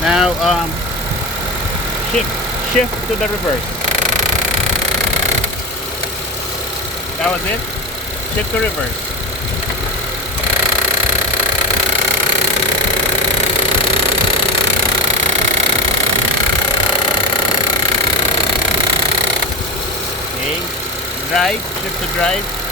Now, shift, shift to the reverse. That was it. Shift to reverse. Okay, drive, shift to drive.